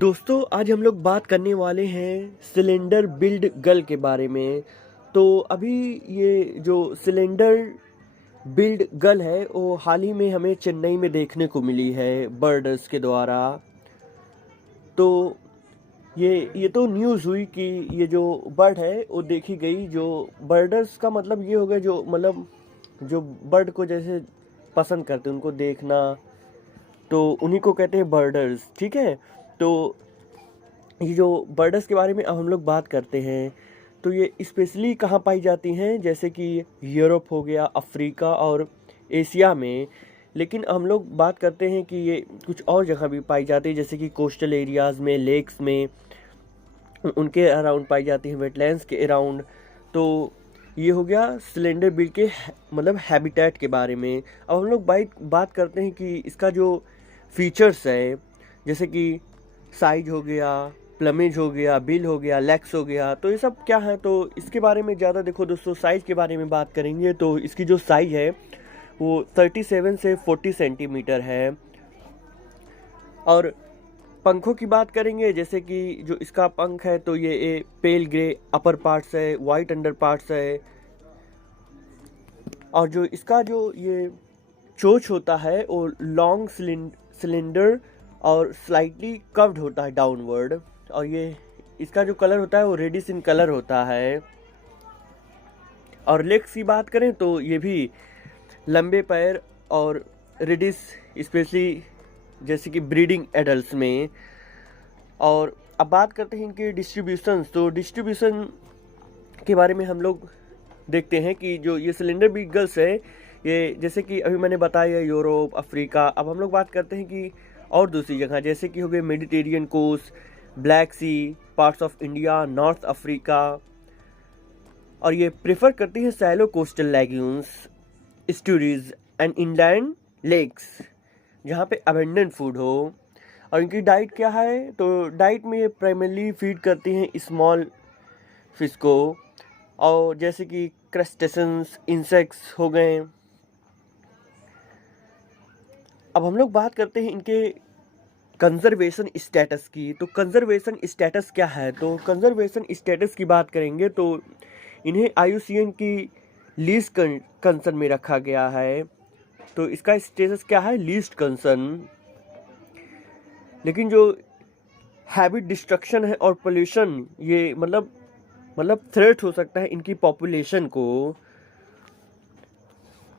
दोस्तों आज हम लोग बात करने वाले हैं सिलेंडर बिल्ड गर्ल के बारे में। तो अभी ये जो सिलेंडर बिल्ड गर्ल है वो हाल ही में हमें चेन्नई में देखने को मिली है बर्डर्स के द्वारा। तो ये तो न्यूज़ हुई कि ये जो बर्ड है वो देखी गई। जो बर्डर्स का मतलब ये हो गया जो मतलब जो बर्ड को जैसे पसंद करते हैं उनको देखना, तो उन्हीं को कहते हैं बर्डर्स। ठीक है। तो ये जो बर्ड्स के बारे में अब हम लोग बात करते हैं तो ये स्पेशली कहाँ पाई जाती हैं, जैसे कि यूरोप हो गया, अफ्रीका और एशिया में। लेकिन हम लोग बात करते हैं कि ये कुछ और जगह भी पाई जाती है, जैसे कि कोस्टल एरियाज़ में, लेक्स में, उनके अराउंड पाई जाती हैं, वेटलैंड्स के अराउंड। तो ये हो गया सिलेंडर बिल के मतलब हैबिटेट के बारे में। अब हम लोग बात करते हैं कि इसका जो फीचर्स है, जैसे कि साइज हो गया, प्लमेज हो गया, बिल हो गया, लेग्स हो गया, तो ये सब क्या है। तो इसके बारे में ज़्यादा देखो दोस्तों, साइज़ के बारे में बात करेंगे तो इसकी जो साइज़ है वो 37 से 40 सेंटीमीटर है। और पंखों की बात करेंगे, जैसे कि जो इसका पंख है तो ये पेल ग्रे अपर पार्ट्स है, वाइट अंडर पार्ट्स है। और जो इसका जो ये चोंच होता है वो लॉन्ग सिलेंडर और स्लाइटली कर्व्ड होता है डाउनवर्ड। और ये इसका जो कलर होता है वो रेडिश इन कलर होता है। और लेग्स की बात करें तो ये भी लंबे पैर और रेडिश, स्पेशली जैसे कि ब्रीडिंग एडल्ट्स में। और अब बात करते हैं इनके डिस्ट्रीब्यूशन। तो डिस्ट्रीब्यूशन के बारे में हम लोग देखते हैं कि जो ये सिलेंडर बीगल्स है, ये जैसे कि अभी मैंने बताया यूरोप, अफ्रीका। अब हम लोग बात करते हैं कि और दूसरी जगह, जैसे कि हो गए Mediterranean coast, Black Sea, parts of India, North Africa. और ये प्रेफर करती हैं shallow coastal lagoons, estuaries and inland lakes, जहाँ पे अबेंडेंट फूड हो। और इनकी डाइट क्या है, तो डाइट में ये प्राइमरली फीड करती हैं स्मॉल फिश को, और जैसे कि क्रस्टेशंस, इंसेक्ट्स हो गए। अब हम लोग बात करते हैं इनके कंजर्वेशन स्टेटस की। तो कंजर्वेशन स्टेटस क्या है, तो कंजर्वेशन स्टेटस की बात करेंगे तो इन्हें IUCN की लीस्ट कंसर्न में रखा गया है। तो इसका स्टेटस क्या है, लीस्ट कंसर्न। लेकिन जो हैबिट डिस्ट्रक्शन है और पोल्यूशन, ये मतलब थ्रेट हो सकता है इनकी पॉपुलेशन को।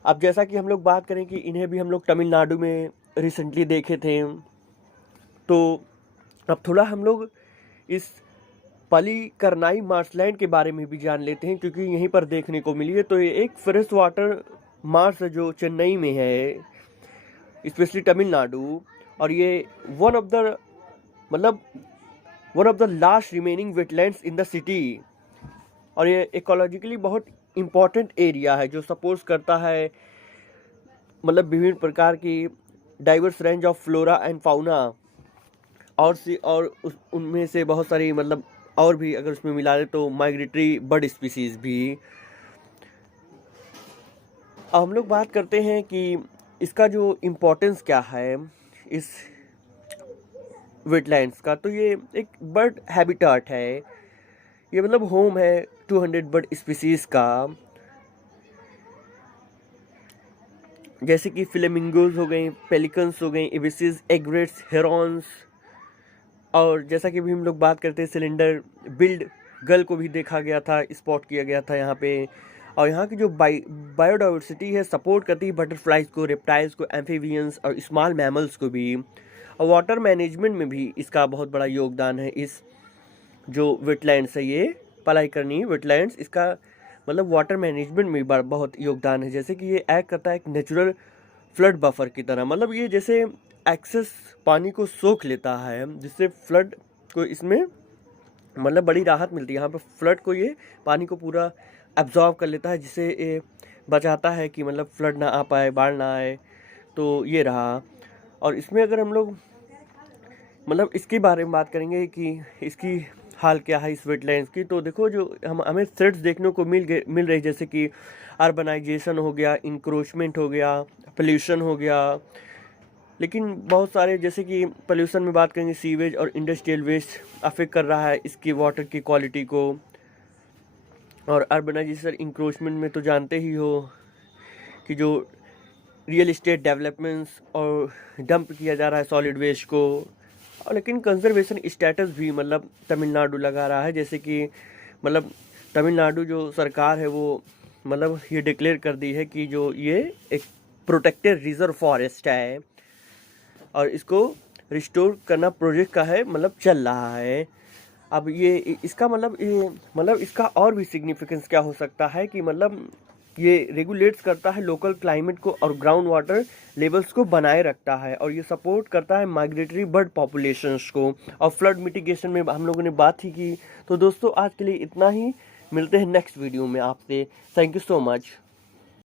अब जैसा कि हम लोग बात करें कि इन्हें भी हम लोग तमिलनाडु में रिसेंटली देखे थे। तो अब थोड़ा हम लोग इस पलीकरनाई मार्शलैंड के बारे में भी जान लेते हैं, क्योंकि यहीं पर देखने को मिली है। तो ये एक फ्रेश वाटर मार्श है जो चेन्नई में है, स्पेशली तमिलनाडु। और ये वन ऑफ द मतलब one of the last remaining wetlands in the city. और ये इकोलॉजिकली बहुत इम्पॉर्टेंट एरिया है जो सपोर्ट करता है मतलब विभिन्न प्रकार की diverse range of flora and fauna. और उनमें से बहुत सारी मतलब और भी अगर उसमें मिला दे तो माइग्रेटरी बर्ड स्पीसीज भी। अब हम लोग बात करते हैं कि इसका जो इम्पोर्टेंस क्या है इस वेटलैंड्स का। तो ये एक बर्ड हैबिटेट है, ये मतलब होम है 200 बर्ड स्पीसीज का, जैसे कि फ्लेमिंगोज हो गए, पेलिकन्स हो गए, इबिसिस, एग्रेट्स, हेरॉन्स। और जैसा कि भी हम लोग बात करते हैं सिलेंडर बिल्ड गर्ल को भी देखा गया था, स्पॉट किया गया था यहाँ पे। और यहाँ की जो बायोडाइवर्सिटी है सपोर्ट करती है बटरफ्लाइज को, रेप्टाइल्स को, एम्फीबियंस और स्मॉल मैमल्स को भी। और वाटर मैनेजमेंट में भी इसका बहुत बड़ा योगदान है। इस जो वेटलैंड्स है, ये पलायकर्णी वेटलैंड्स, इसका मतलब वाटर मैनेजमेंट में बहुत योगदान है। जैसे कि ये एक्ट करता है एक नेचुरल फ्लड बफर की तरह, मतलब ये जैसे एक्सेस पानी को सोख लेता है, जिससे फ्लड को इसमें मतलब बड़ी राहत मिलती है। यहाँ पर फ्लड को ये पानी को पूरा एब्जॉर्ब कर लेता है, जिससे ये बचाता है कि मतलब फ्लड ना आ पाए, बाढ़ ना आए। तो ये रहा। और इसमें अगर हम लोग मतलब इसके बारे में बात करेंगे कि इसकी हाल क्या है इस वेटलैंड्स की, तो देखो जो हमें थ्रेट्स देखने को मिल रही, जैसे कि अर्बनाइजेशन हो गया, इंक्रोचमेंट हो गया, पोल्यूशन हो गया, लेकिन बहुत सारे जैसे कि पोल्यूशन में बात करेंगे, सीवेज और इंडस्ट्रियल वेस्ट अफेक्ट कर रहा है इसकी वाटर की क्वालिटी को। और अर्बनाइजेशन इंक्रोचमेंट में तो जानते ही हो कि जो रियल इस्टेट डेवलपमेंट्स और डंप किया जा रहा है सॉलिड वेस्ट को। और लेकिन कंजर्वेशन स्टेटस भी मतलब तमिलनाडु लगा रहा है, जैसे कि मतलब तमिलनाडु जो सरकार है वो मतलब ये डिक्लेयर कर दी है कि जो ये एक प्रोटेक्टेड रिजर्व फॉरेस्ट है और इसको रिस्टोर करना प्रोजेक्ट का है, मतलब चल रहा है। अब ये इसका मतलब इसका और भी सिग्निफिकेंस क्या हो सकता है कि मतलब ये रेगुलेट्स करता है लोकल क्लाइमेट को और ग्राउंड वाटर लेवल्स को बनाए रखता है, और ये सपोर्ट करता है माइग्रेटरी बर्ड पॉपुलेशंस को, और फ्लड मिटिगेशन में हम लोगों ने बात ही की। तो दोस्तों आज के लिए इतना ही, मिलते हैं नेक्स्ट वीडियो में आपसे। Thank you so much.